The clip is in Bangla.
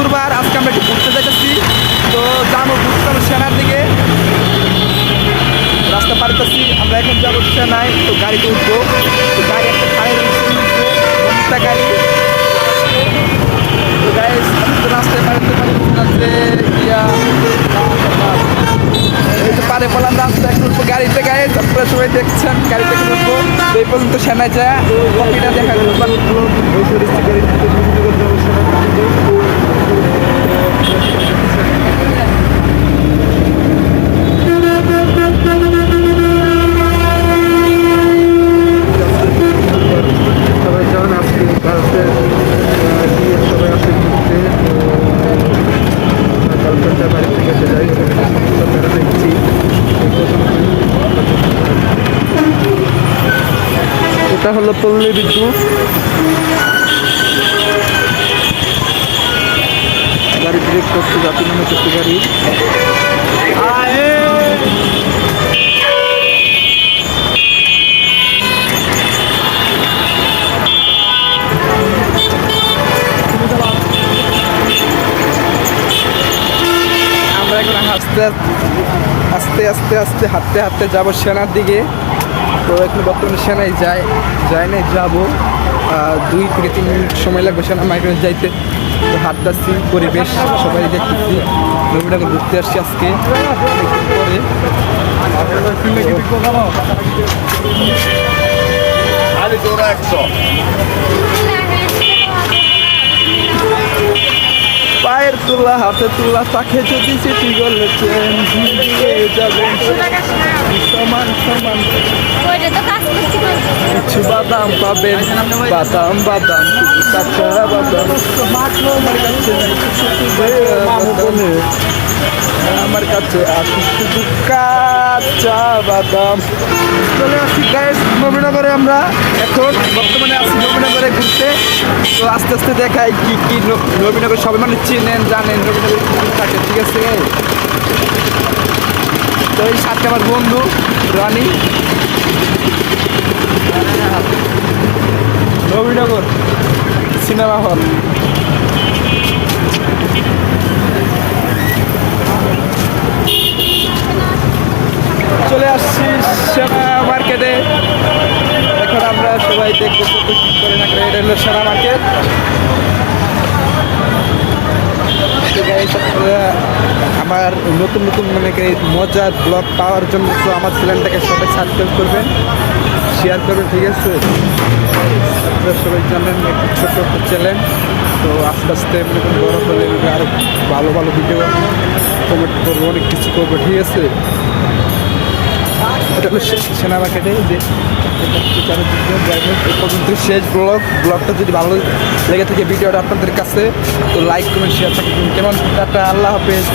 শুক্রবার আজকে আমরা একটু ঘুরতে যাইতেছি। তো যাবো ঘুরতে সেনার দিকে, রাস্তা পারতেছি। আমরা এখন যাবো সেনায়, তো গাড়িতে উঠবো। তো গাড়ি একটা খাড়াই রয়েছে গাড়ি। তো গাড়ি রাস্তায় পারতে পারতে গিয়া এই তো পারে বললাম রাস্তা এখন উঠবো গাড়িতে। গায়ে আপনারা সবাই দেখছেন গাড়িতে এখন উঠবো। তো এই পর্যন্ত সেনায় যায় কপিটা দেখা গেল। সবাই যান আজকে গার্লফ্রেন্ড দিয়ে সবাই আসে ঘুরতে। গার্লফ্রেন্ডটা বাড়ি থেকে যাই দেখছি। এটা হলো পল্লী বিদ্যুৎ। গাড়ি ব্রেক করতে যাত্রী মনে করতে গাড়ি আস্তে আস্তে আস্তে আস্তে হাঁটতে হাঁটতে যাবো সেনার দিকে। তো এখন বর্তমানে সেনায় যাই নাই যাবো 2 থেকে 3 মিনিট সময় লাগবে সেনা মাইক্রোন যাইতে। তো হাঁটতেছি, পরিবেশ সবাই দেখতেছি। নবীনগর ঘুরতে আসছি আজকে পায়ের তোলা হাতে তোলা তাকে যদি চিঠি বলেছেন যাবেন সমান সমান কিছু বাদাম পাবেন, বাদাম বাদাম কাঁচা বাদাম আমার কাছে আসুন শুধু কাঁচা বাদাম। চলে আসছি গাইস নবীনগরে। আমরা এখন বর্তমানে আসছি নবীনগরে ঘুরতে। তো আস্তে আস্তে দেখাই কি কি নবীনগর সবাই মানে চিনেন জানেন নবীনগরে কি থাকে, ঠিক আছে। তো এই সাথে আমার বন্ধু রানী। Nabinagar cinema hall. চলে আসছি সেনা মার্কেটে। এখন আমরা সবাই দেখবো কত কি করে না করে। এটা হলো সেনা মার্কেট। আমার নতুন নতুন মানে মজার ব্লগ পাওয়ার জন্য তো আমার চ্যানেলটাকে সবাই সাবস্ক্রাইব করবেন, শেয়ার করবেন, ঠিক আছে। আপনারা সবাই জানেন একটু ছোট্ট একটা চ্যানেল। তো আস্তে আস্তে মনে করেন বড় হলে আরও ভালো ভালো ভিডিও কমেন্ট করবো, অনেক কিছু করবো, ঠিক আছে। এটা হলো সেনা মার্কেটে যে পর্যন্ত শেষ ব্লগটা যদি ভালো লেগে থাকে ভিডিওটা আপনাদের কাছে, তো লাইক কমেন্ট শেয়ার থাকবেন। কেমন টাটা, আল্লাহ হাফেজ।